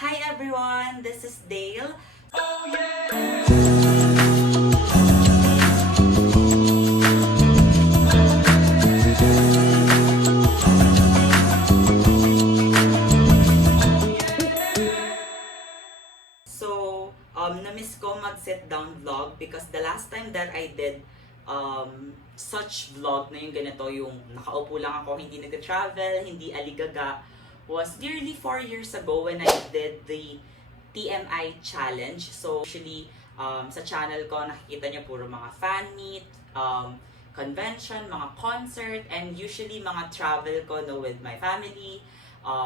Hi everyone, this is Dale. So, na-miss ko mag-sit down vlog because the last time that I did such vlog na yung ganito, yung nakaupo lang ako, hindi nag-travel, hindi aligaga, was nearly 4 years ago when I did the TMI challenge. So, usually, sa channel ko, nakikita niyo puro mga fan meet, convention, mga concert, and usually mga travel ko no, with my family,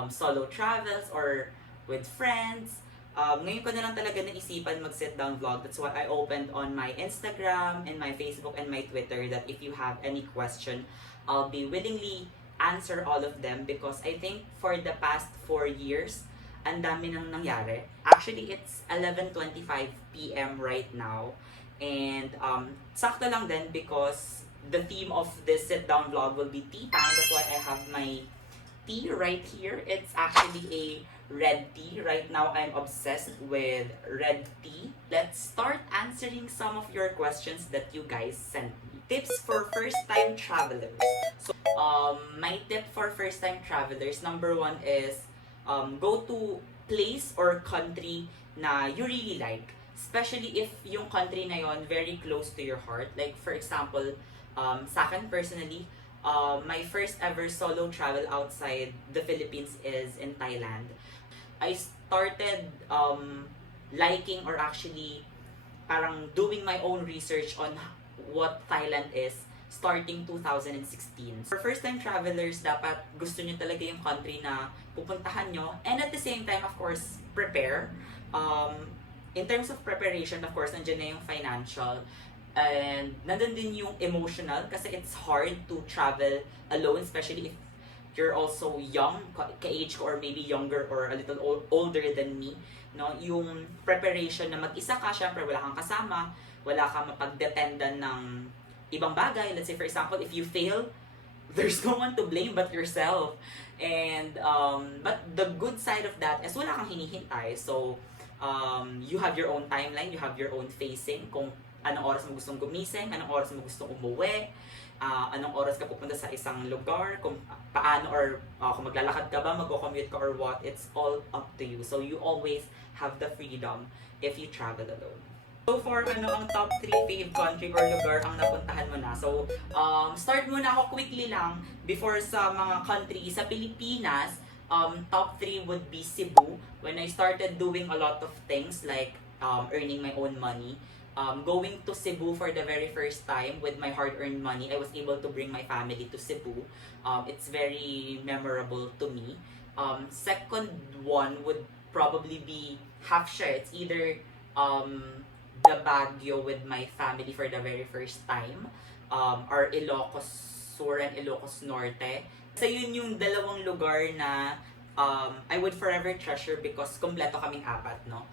solo travels, or with friends. Ngayon ko na lang talaga naisipan mag-sit down vlog. That's why I opened on my Instagram and my Facebook and my Twitter that if you have any question, I'll be willingly answer all of them because I think for the past 4 years, ang dami nang nangyari. Actually, it's 11:25 p.m. right now. And sakto lang din because the theme of this sit down vlog will be tea time. That's why I have my tea right here. It's actually a red tea. Right now, I'm obsessed with red tea. Let's start answering some of your questions that you guys sent me. Tips for first-time travelers. So, my tip for first-time travelers, number 1 is go to place or country na you really like. Especially if yung country na yon very close to your heart. Like, for example, sa akin personally, my first ever solo travel outside the Philippines is in Thailand. I started liking or actually parang doing my own research on what Thailand is starting 2016. For first-time travelers, dapat gusto nyo talaga yung country na pupuntahan nyo. And at the same time, of course, prepare. In terms of preparation, of course, nandiyan na yung financial. And nandun din yung emotional kasi it's hard to travel alone, especially if you're also young, ka-age ko or maybe younger or a little older than me. No? Yung preparation na mag-isa ka, syempre wala kang kasama, wala kang mapagdependan ng ibang bagay. Let's say for example, if you fail, there's no one to blame but yourself. And but the good side of that is wala kang hinihintay. So you have your own timeline, you have your own facing kung anong oras mo gustong gumising, anong oras mo gustong umuwi, anong oras ka pupunta sa isang lugar, kung paano or kung maglalakad ka ba, magko-commute ka or what, it's all up to you. So you always have the freedom if you travel alone. So for ang top 3 fave country or lugar ang napuntahan mo na. So start muna ako quickly lang before sa mga country sa Pilipinas. Top 3 would be Cebu. When I started doing a lot of things like earning my own money, going to Cebu for the very first time with my hard-earned money, I was able to bring my family to Cebu. It's very memorable to me. Second one would probably be half share. It's either the Baguio with my family for the very first time, or Ilocos Sur and Ilocos Norte. So yun yung dalawang lugar na I would forever treasure because kompleto kaming apat, no?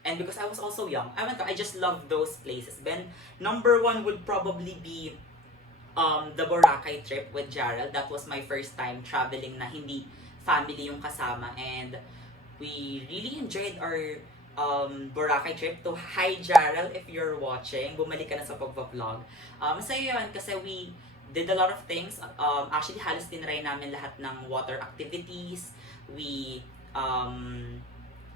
And because I was also young, I just love those places. Then, number 1 would probably be the Boracay trip with Jarrell. That was my first time traveling na hindi family yung kasama. And we really enjoyed our Boracay trip. To hi Jarrell, if you're watching, bumalik ka na sa pagpa-vlog. Masaya yun kasi we did a lot of things. Actually, halos tinry namin lahat ng water activities. We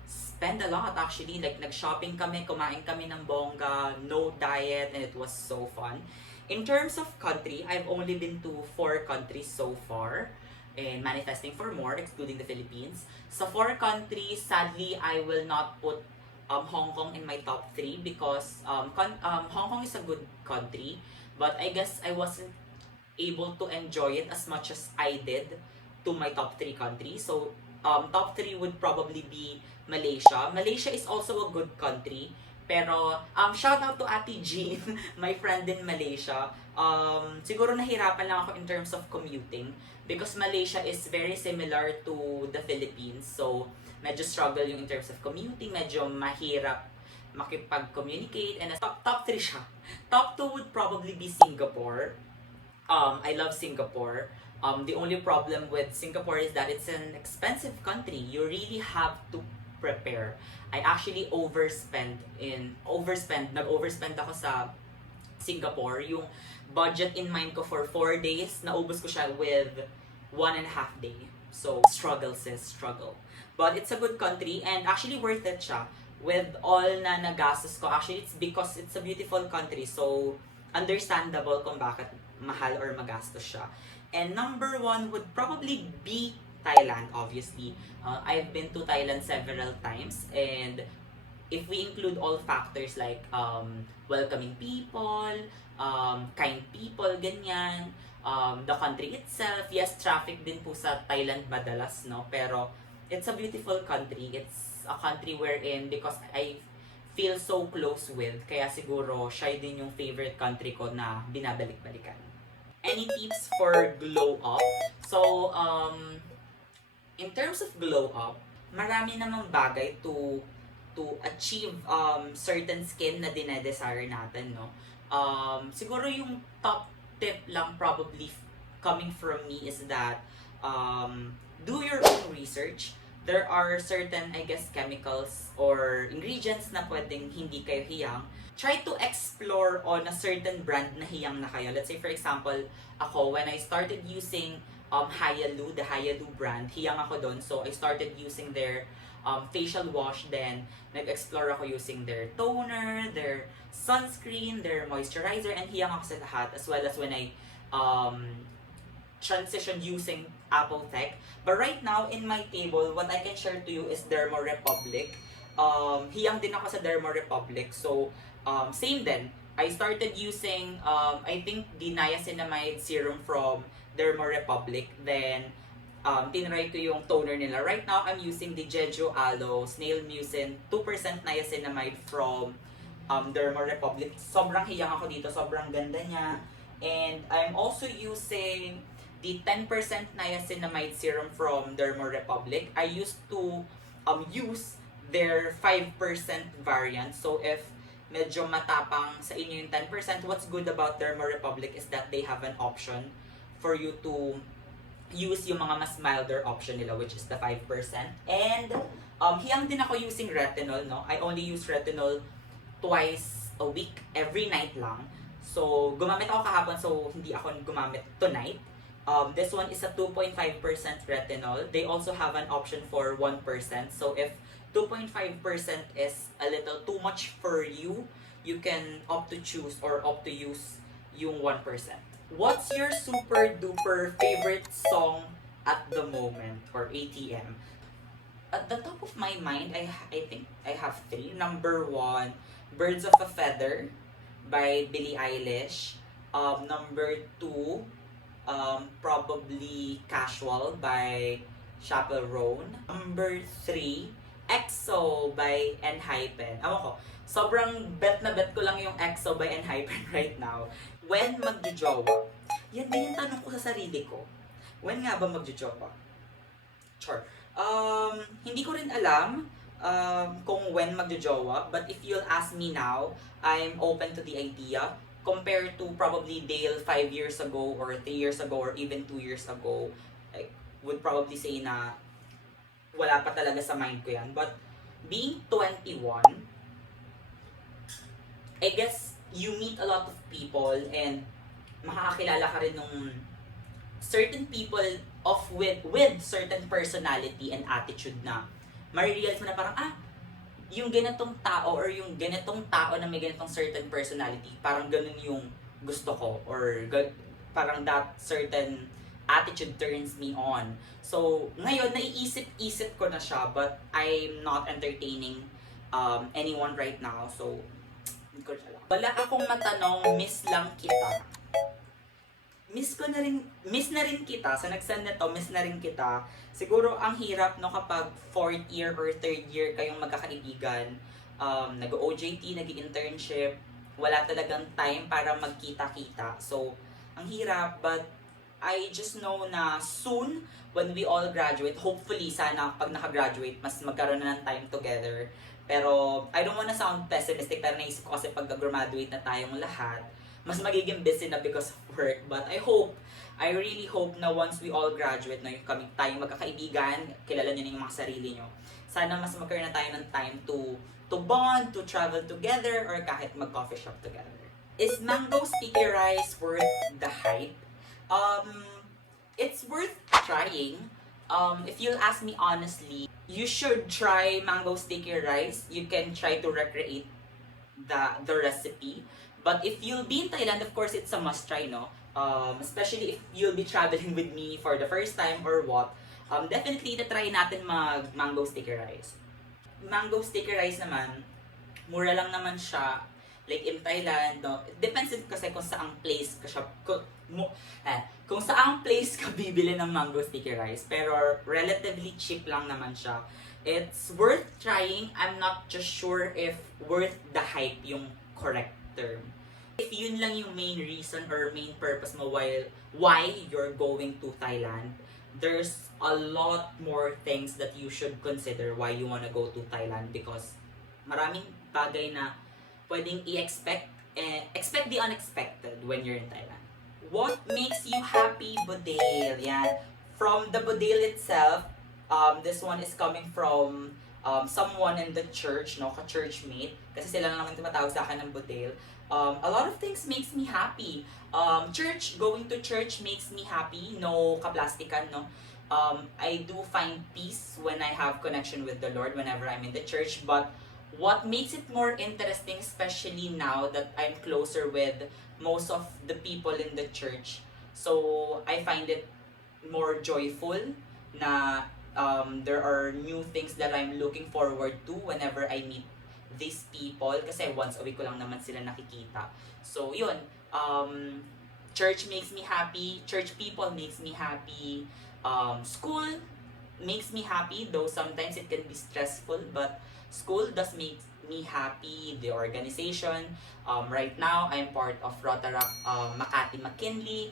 spend a lot actually, like nag-shopping kami, kumain kami ng bongga, no diet, and it was so fun. In terms of country, I've only been to 4 countries so far and manifesting for more, excluding the Philippines. Sa 4 countries, sadly, I will not put Hong Kong in my top 3 because Hong Kong is a good country, but I guess I wasn't able to enjoy it as much as I did to my top 3 countries. So top 3 would probably be Malaysia. Malaysia is also a good country. Pero, shout out to Ate Jean, my friend in Malaysia. Siguro nahirapan lang ako in terms of commuting because Malaysia is very similar to the Philippines. So, medyo struggle yung in terms of commuting. Medyo mahirap makipag-communicate. And top 3 siya. Top 2 would probably be Singapore. I love Singapore. The only problem with Singapore is that it's an expensive country. You really have to prepare. I actually nag-overspend ako sa Singapore. Yung budget in mind ko for 4 days, naubos ko siya with 1.5 day. So, struggle sis, struggle. But it's a good country and actually worth it siya. With all na nagastos ko, actually it's because it's a beautiful country. So, understandable kung bakit mahal or magastos siya. And number 1 would probably be Thailand, obviously. I've been to Thailand several times and if we include all factors like welcoming people, kind people, ganyan, the country itself, yes, traffic din po sa Thailand madalas, no? Pero it's a beautiful country. It's a country wherein because I feel so close with, kaya siguro siya din yung favorite country ko na binabalik-balikan. Any tips for glow up? So, in terms of glow up, marami namang bagay to achieve certain skin na dinedesire natin, no? Siguro yung top tip lang probably coming from me is that do your own research. There are certain, I guess, chemicals or ingredients na pwedeng hindi kayo hiyang. Try to explore on a certain brand na hiyang na kayo. Let's say, for example, ako, when I started using Hyaloo, the Hyaloo brand, hiyang ako doon. So, I started using their facial wash. Then, nag-explore ako using their toner, their sunscreen, their moisturizer, and hiyang ako sa lahat. As well as when I transition using Apple Tech. But right now, in my table, what I can share to you is Derma Republic. Hiyang din ako sa Derma Republic. So, same din. I started using, I think, the niacinamide serum from Derma Republic. Then, tinry ko yung toner nila. Right now, I'm using the Jeju Aloe Snail Mucin 2% niacinamide from Derma Republic. Sobrang hiyang ako dito. Sobrang ganda niya. And I'm also using the 10% niacinamide serum from Derma Republic. I used to use their 5% variant. So if medyo matapang sa inyo yung 10%, what's good about Derma Republic is that they have an option for you to use yung mga mas milder option nila, which is the 5%. And hiyang din ako using retinol, no? I only use retinol twice a week, every night lang. So, gumamit ako kahapon, so hindi ako gumamit tonight. This one is a 2.5% retinol. They also have an option for 1%. So, if 2.5% is a little too much for you, you can opt to choose or opt to use yung 1%. What's your super duper favorite song at the moment or ATM? At the top of my mind, I think I have 3. Number 1, Birds of a Feather by Billie Eilish. Number 2, probably Casual by Chappell Roan. Number 3, EXO by Enhypen. Awan ko, sobrang bet na bet ko lang yung EXO by Enhypen right now. When magjojowa? Yan din yung tanong ko sa sarili ko. When nga ba magjojowa? Sure. Hindi ko rin alam kung when magjojowa, but if you'll ask me now, I'm open to the idea. Compared to probably Dale 5 years ago or 3 years ago or even 2 years ago, I would probably say na wala pa talaga sa mind ko yan. But being 21, I guess you meet a lot of people and makakakilala ka rin ng certain people with certain personality and attitude na marirealize mo na parang, yung ganitong tao or yung ganitong tao na may ganitong certain personality, parang ganun yung gusto ko or parang that certain attitude turns me on. So, ngayon, naiisip-isip ko na siya but I'm not entertaining anyone right now. So, hindi ko siya lang. Wala akong matanong, miss lang kita. Miss na rin kita. So, nag-send na to, miss na rin kita. Siguro, ang hirap no kapag 4th year or 3rd year kayong magkakaibigan, nag-OJT, nag-internship, wala talagang time para magkita-kita. So, ang hirap, but I just know na soon, when we all graduate, hopefully, sana pag nakagraduate, mas magkaroon na ng time together. Pero, I don't wanna sound pessimistic, pero naisip ko kasi pag graduate na tayong lahat, mas magiging busy na because of work. But I really hope na once we all graduate, na yung kami tayong magkakaibigan, kilala nyo na yung mga sarili nyo, sana mas magkaroon na tayo ng time to bond, to travel together, or kahit mag-coffee shop together. Is mango sticky rice worth the hype? It's worth trying. If you'll ask me honestly, you should try mango sticky rice. You can try to recreate the recipe. But if you'll be in Thailand, of course, it's a must try, no? Especially if you'll be traveling with me for the first time or what. Definitely, try natin mag mango sticky rice. Mango sticky rice naman, mura lang naman siya. Like in Thailand, no? It depends din kasi kung saang place ka siya, kung saang place ka bibili ng mango sticky rice. Pero relatively cheap lang naman siya. It's worth trying. I'm not just sure if worth the hype yung correct term. If yun lang yung main reason or main purpose mo why you're going to Thailand, there's a lot more things that you should consider why you wanna go to Thailand, because maraming bagay na pwedeng i-expect, expect the unexpected when you're in Thailand. What makes you happy, Budale? Yan. From the Budale itself, this one is coming from someone in the church, no, ka-churchmate, kasi sila lang naman tumatawag sa akin ng Budale. A lot of things makes me happy. Going to church makes me happy. No kaplastikan, no. I do find peace when I have connection with the Lord whenever I'm in the church. But what makes it more interesting, especially now that I'm closer with most of the people in the church, so I find it more joyful na there are new things that I'm looking forward to whenever I meet these people, kasi once a week ko lang naman sila nakikita. So yun, church makes me happy, church people makes me happy, school makes me happy, though sometimes it can be stressful, but school does make me happy. The organization, right now I'm part of Rotaract Makati McKinley.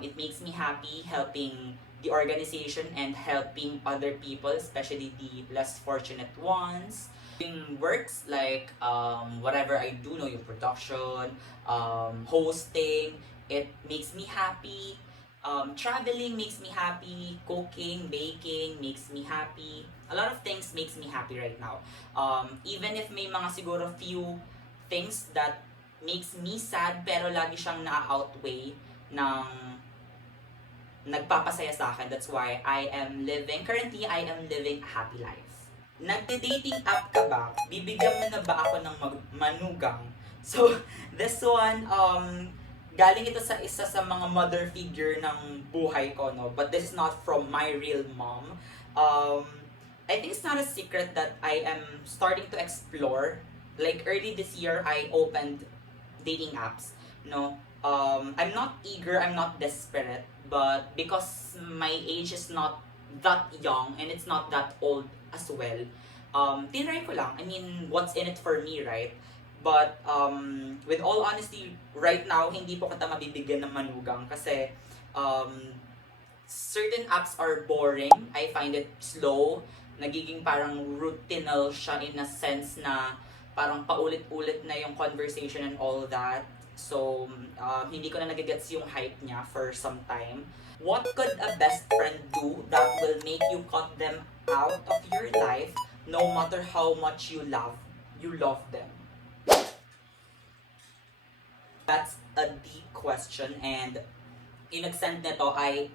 It makes me happy helping the organization and helping other people, especially the less fortunate ones. Doing works like whatever I do, yung production, hosting, it makes me happy. Traveling makes me happy. Cooking, baking makes me happy. A lot of things makes me happy right now. Even if may mga siguro few things that makes me sad, pero lagi siyang na-outweigh ng nagpapasaya sa akin. That's why currently I am living a happy life. Nagde-dating app ka ba? Bibigyan mo na ba ako ng manugang? So, this one, galing ito sa isa sa mga mother figure ng buhay ko, no? But this is not from my real mom. I think it's not a secret that I am starting to explore. Like early this year, I opened dating apps, no? I'm not eager, I'm not desperate, but because my age is not that young and it's not that old as well, tinry ko lang. I mean, what's in it for me, right? But with all honesty, right now, hindi po kita mabibigyan ng manugang kasi certain apps are boring. I find it slow. Nagiging parang routinal siya in a sense na parang paulit-ulit na yung conversation and all that. So, hindi ko na nagigets yung hype niya for some time. What could a best friend do that will make you cut them out of your life no matter how much you love them? That's a deep question, and yung nag-send nito I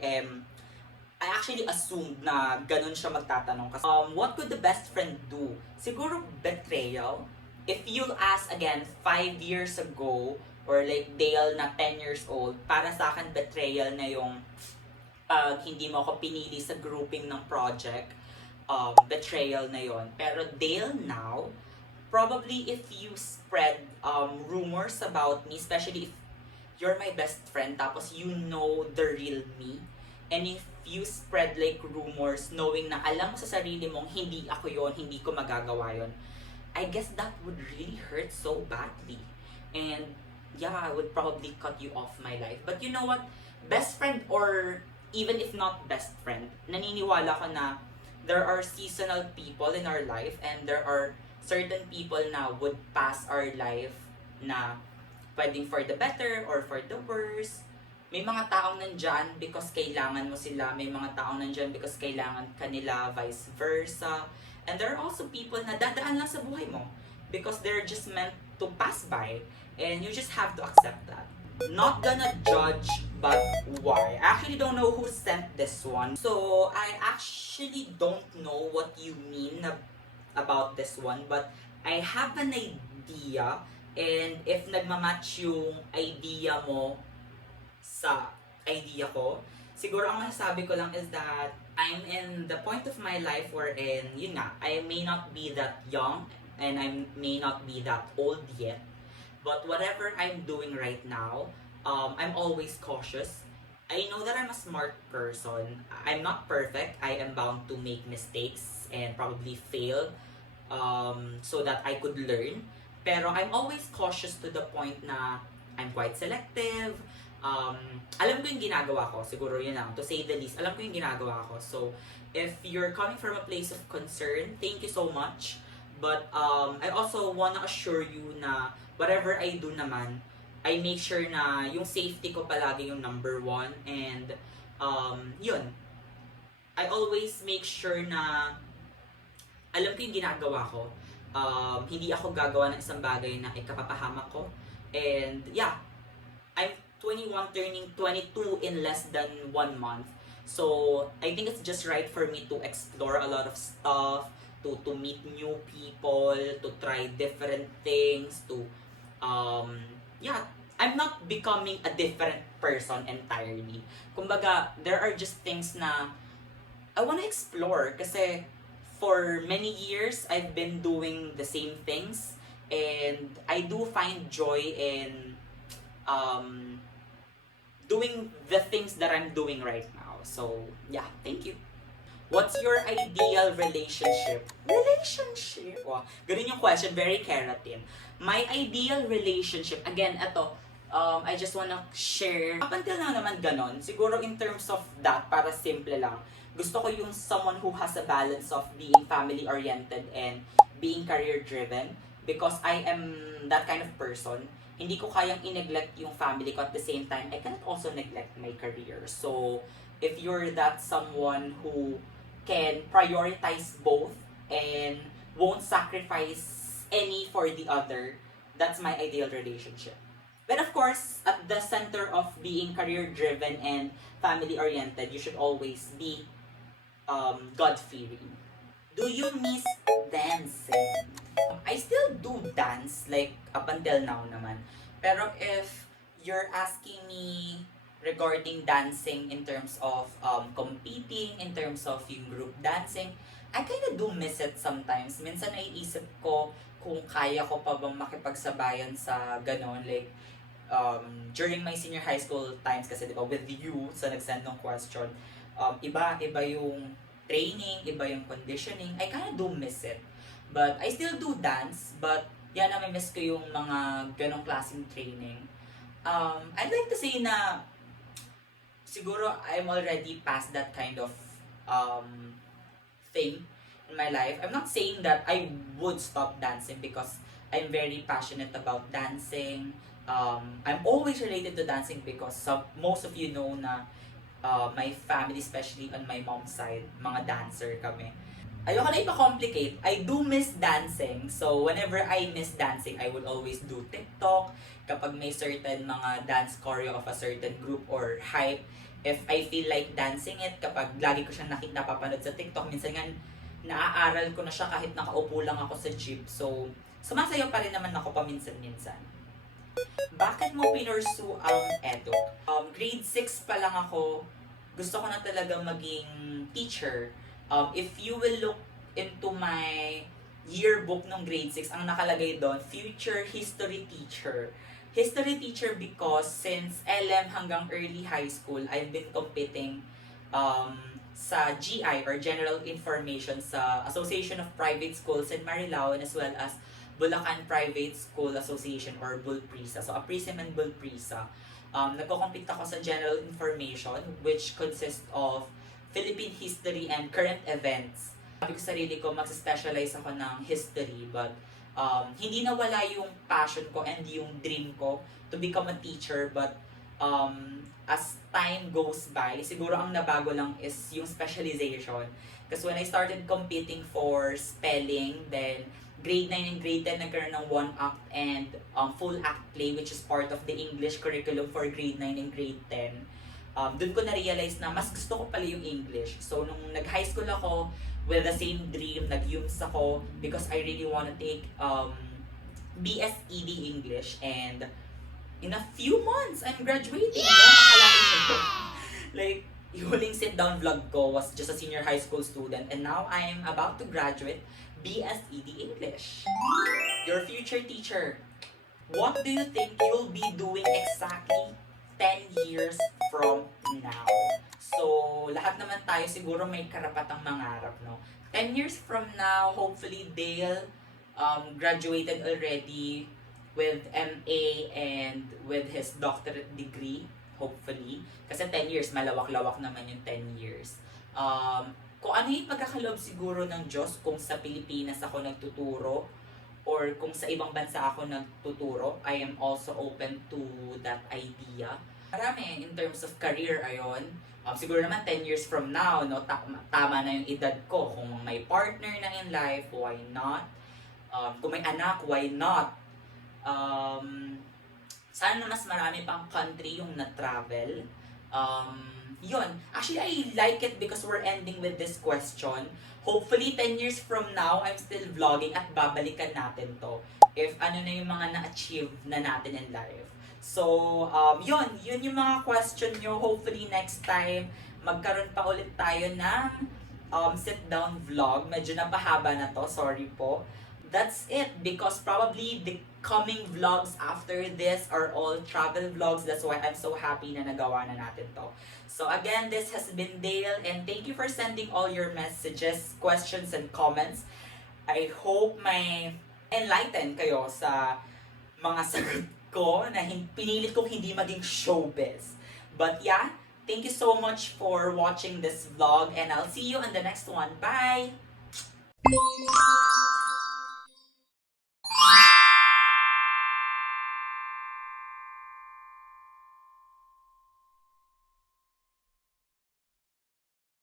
actually assumed na ganun siya magtatanong. Kasi, what could the best friend do? Siguro betrayal. If you'll ask again 5 years ago, or like Dale na 10 years old, para sa akin betrayal na yung hindi mo ako pinili sa grouping ng project, betrayal na yon. Pero Dale now, probably if you spread rumors about me, especially if you're my best friend, tapos you know the real me, and if you spread like rumors knowing na alam mo sa sarili mong hindi ako yon, hindi ko magagawa yon, I guess that would really hurt so badly. And yeah, I would probably cut you off my life. But you know what? Best friend, or even if not best friend, naniniwala ko na there are seasonal people in our life, and there are certain people na would pass our life na pwedeng for the better or for the worse. May mga taong nandyan because kailangan mo sila, may mga taong nandyan because kailangan kanila, vice versa. And there are also people na dadaan lang sa buhay mo because they're just meant to pass by, and you just have to accept that. Not gonna judge, but why? I actually don't know who sent this one. So, I actually don't know what you mean about this one, but I have an idea, and if nagmamatch yung idea mo sa idea ko, siguro ang masasabi ko lang is that I'm in the point of my life wherein, yun nga, I may not be that young and I may not be that old yet, but whatever I'm doing right now, I'm always cautious. I know that I'm a smart person. I'm not perfect. I am bound to make mistakes and probably fail, so that I could learn. Pero I'm always cautious to the point na I'm quite selective. Alam ko yung ginagawa ko, siguro yun lang, to say the least, alam ko yung ginagawa ko. So, if you're coming from a place of concern, thank you so much. But, I also wanna assure you na whatever I do naman, I make sure na yung safety ko palagi yung number one. And, yun. I always make sure na alam ko yung ginagawa ko. Hindi ako gagawa ng isang bagay na ikapapahamak ko. And, yeah. I'm 21 turning 22 in less than 1 month. So, I think it's just right for me to explore a lot of stuff, to meet new people, to try different things, to, yeah, I'm not becoming a different person entirely. Kumbaga, there are just things na I wanna explore kasi for many years, I've been doing the same things, and I do find joy in doing the things that I'm doing right now. So, yeah, thank you. What's your ideal relationship? Relationship? Wow, ganun yung question, very keratin. My ideal relationship, again, ito, I just wanna share, up until now naman ganon, siguro in terms of that, para simple lang, gusto ko yung someone who has a balance of being family-oriented and being career-driven, because I am that kind of person. Hindi ko kayang i-neglect yung family ko, at the same time, I cannot also neglect my career. So, if you're that someone who can prioritize both and won't sacrifice any for the other, that's my ideal relationship. But of course, at the center of being career-driven and family-oriented, you should always be God-fearing. Do you miss dancing? I still do dance, like, up until now naman. Pero if you're asking me regarding dancing in terms of competing, in terms of yung group dancing, I kinda do miss it sometimes. Minsan naiisip ko kung kaya ko pa bang makipagsabayan sa ganon, like, during my senior high school times kasi, di ba, with you, sa nag-send ng question, iba yung training, iba yung conditioning, I kinda do miss it. But I still do dance, but yan, nami-miss ko yung mga ganong klaseng training. I'd like to say na siguro I'm already past that kind of thing in my life. I'm not saying that I would stop dancing because I'm very passionate about dancing. I'm always related to dancing because most of you know na my family, especially on my mom's side, mga dancer kami. Ayoko na ipa-complicate. I do miss dancing. So, whenever I miss dancing, I would always do TikTok. Kapag may certain mga dance choreo of a certain group or hype, if I feel like dancing it, kapag lagi ko siyang napapanood sa TikTok, minsan nga naaaral ko na siya kahit nakaupo lang ako sa jeep. So, sumasayaw pa rin naman ako paminsan-minsan. Bakit mo pinursu ang edo? Grade 6 pa lang ako, gusto ko na talaga maging teacher. If you will look into my yearbook ng grade 6, ang nakalagay doon, future history teacher. History teacher because since LM hanggang early high school, I've been competing sa GI or General Information sa Association of Private Schools in Marilao, as well as Bulacan Private School Association or BULPRISA. So, APRISM and BULPRISA. Nagko-compete ako sa General Information, which consists of Philippine history and current events. Sabi ko sa sarili ko, mag-specialize ako ng history, but hindi nawala yung passion ko and yung dream ko to become a teacher, but as time goes by, siguro ang nabago lang is yung specialization. Kasi when I started competing for spelling, then grade 9 and grade 10 nagkaroon ng one act and full act play, which is part of the English curriculum for grade 9 and grade 10. Doon ko na-realize na mas gusto ko pala yung English. So nung nag-high school ako, with the same dream, nag-UMS ako because I really want to take BSED English, and in a few months, I'm graduating. No? Akalain mo ko. Like, yung huling sit-down vlog ko was just a senior high school student, and now I'm about to graduate BSED English. Your future teacher, what do you think you'll be doing exactly 10 years from now? So, lahat naman tayo siguro may karapatang mangarap, no? 10 years from now, hopefully Dale graduated already with MA and with his doctorate degree, hopefully. Kasi 10 years, malawak-lawak naman yung 10 years. Kung ano yung pagkakaloob siguro ng Diyos, kung sa Pilipinas ako nagtuturo, or kung sa ibang bansa ako nagtuturo, I am also open to that idea. Marami in terms of career, ayon. Siguro naman 10 years from now, no, tama na yung edad ko. Kung may partner na in life, why not? Kung may anak, why not? Sana mas marami pang country yung na-travel. Yun. Actually, I like it because we're ending with this question. Hopefully, 10 years from now, I'm still vlogging at babalikan natin to. If ano na yung mga na-achieve na natin in life. So, yun yung mga question nyo. Hopefully, next time, magkaroon pa ulit tayo ng sit-down vlog. Medyo napahaba na to. Sorry po. That's it. Because probably the coming vlogs after this are all travel vlogs. That's why I'm so happy na nagawa na natin to. So again, this has been Dale, and thank you for sending all your messages, questions, and comments. I hope may enlighten kayo sa mga sagot ko na pinilit kong hindi maging showbiz. But yeah, thank you so much for watching this vlog, and I'll see you on the next one. Bye!